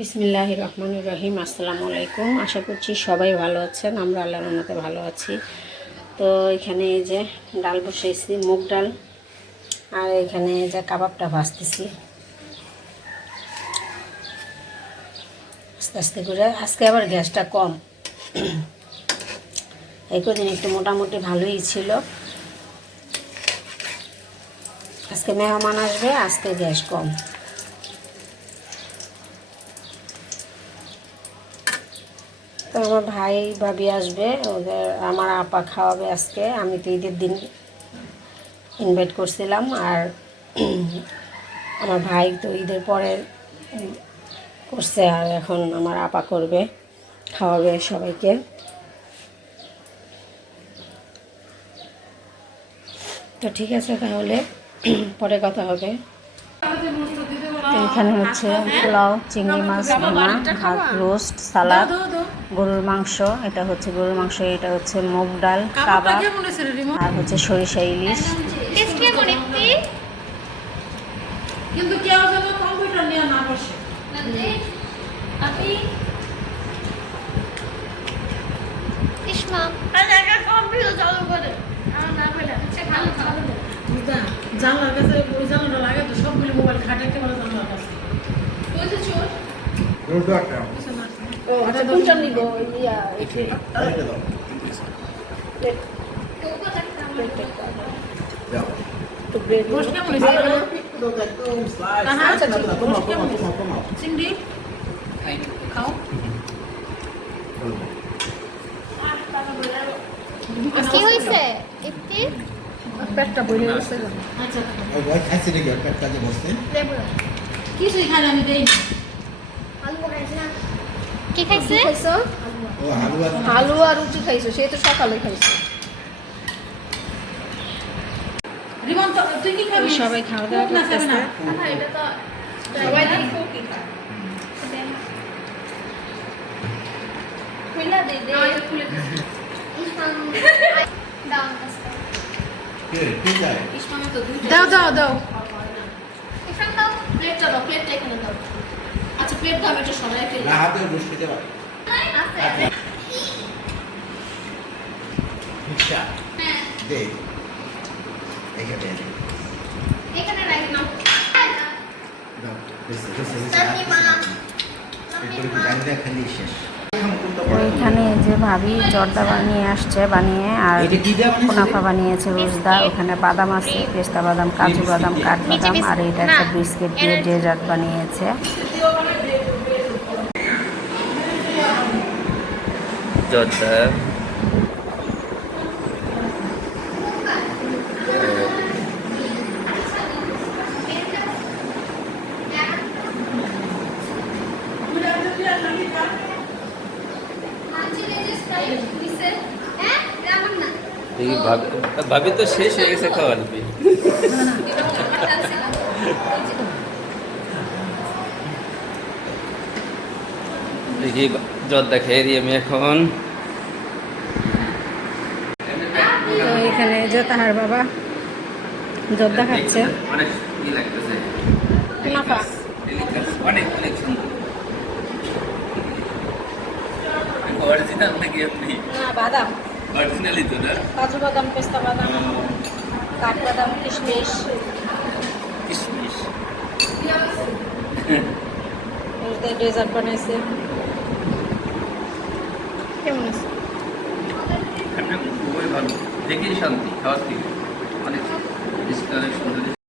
বিসমিল্লাহির রহমানির রহিম। আসসালামু আলাইকুম। আশা করছি সবাই ভালো আছেন। আমরা আল্লাহর রহমতে ভালো আছি। তো এখানে এই যে ডাল বসাইছি, মুগ ডাল, আর এখানে এই যে কাবাবটা ভাজতেছি আস্তে আস্তে করে। আজকে আবার গ্যাসটা কম, এই কদিন একটু মোটামুটি ভালোই ছিল। আজকে মেহমান আসবে, আজকে গ্যাস কম। তো আমার ভাই ভাবি আসবে, ওদের আমার আপা খাওয়াবে আজকে। আমি তো ঈদের দিন ইনভাইট করছিলাম, আর আমার ভাই তো ঈদের পরে করছে, আর এখন আমার আপা করবে, খাওয়াবে সবাইকে। তো ঠিক আছে, তাহলে পরে কথা হবে। তো এখানে হচ্ছে পোলাও, চিংড়ি মাছ ভুনা, ভাত, রোস্ট, সালাদ, গরুর মাংস। এটা হচ্ছে গরুর মাংস, এটা হচ্ছে মুগ ডাল, কাবাব, আর হচ্ছে সরিষা ইলিশ। কিন্তু কেউ যেন কম্পিউটার নিয়ে না বসে। জানলার কাছে ওই জানলাটা লাগে তো, সবগুলো মোবাইল খাটাইতে পারে জানলার কাছে। ও আচ্ছা, কোনটা নিব? চিংড়ি খাও। কি হইছে ইফতি? পেটটা বইলে গেছে। আচ্ছা ওই খাইছে নাকি একটা কাজে বসতে? কিছুই খাই আমি দেই না। কি খাইছে? ও হালুয়া হালুয়া রুটি খাইছো, সে তো সকালে খাইছো। রিমন তো তুই কি খাবি? সবাই খাওয়া দাওয়া কোক না খাবে না? করতেছে। সবাই দেখি কোক কি খায়। খুইলা দে দে। খুলে দে। কি যায়? ইসমামে তো দুইটা। দাও। ইফরান দাও। প্লেটটা দাও, প্লেটটা এখানে দাও। আচ্ছা প্লেট দাও, এটা সরাই ফেলি। না হাতে বসে খেতে পারে। আছে। আচ্ছা হ্যাঁ, দে এখানে দে এখানে রাখ নাও। দাও বেশি তানিমা। এরপরে ডালটা খালি শেষ। ওইখানে যে ভাবি জর্দা বানিয়ে আসছে, বানিয়ে আর এটা কি দেওয়া বানিয়েছে? কুনাফা বানিয়েছে রোজদা। ওখানে বাদাম আছে, পেস্তা বাদাম, কাজু বাদাম, কাঠবাদাম, আর এটা একটা বিস্কিট দিয়ে ডেজার্ট বানিয়েছে। জর্দা দেখি ভাবি তো শেষ হয়ে গেছে খাওয়ার। দেখি জর্দা খেয়ে দিই আমি এখন। তো এখানে যে তাহার বাবা জর্দা খাচ্ছে। অনেক ই লাগতেছে, কুনাফা অনেক অনেক সুন্দর। অরিজিনাল নাকি এমনি? না, বাদাম, অরিজিনালই তো না? কাজু বাদাম, পেস্তা বাদাম, কাঠবাদাম, কিশমিশ, কিশমিশ। ডেজার্ট বানাইছে। কেমন আছে? খুবই ভালো, দেখেই শান্তি খাওয়ার থেকে। অনেক সুন্দর।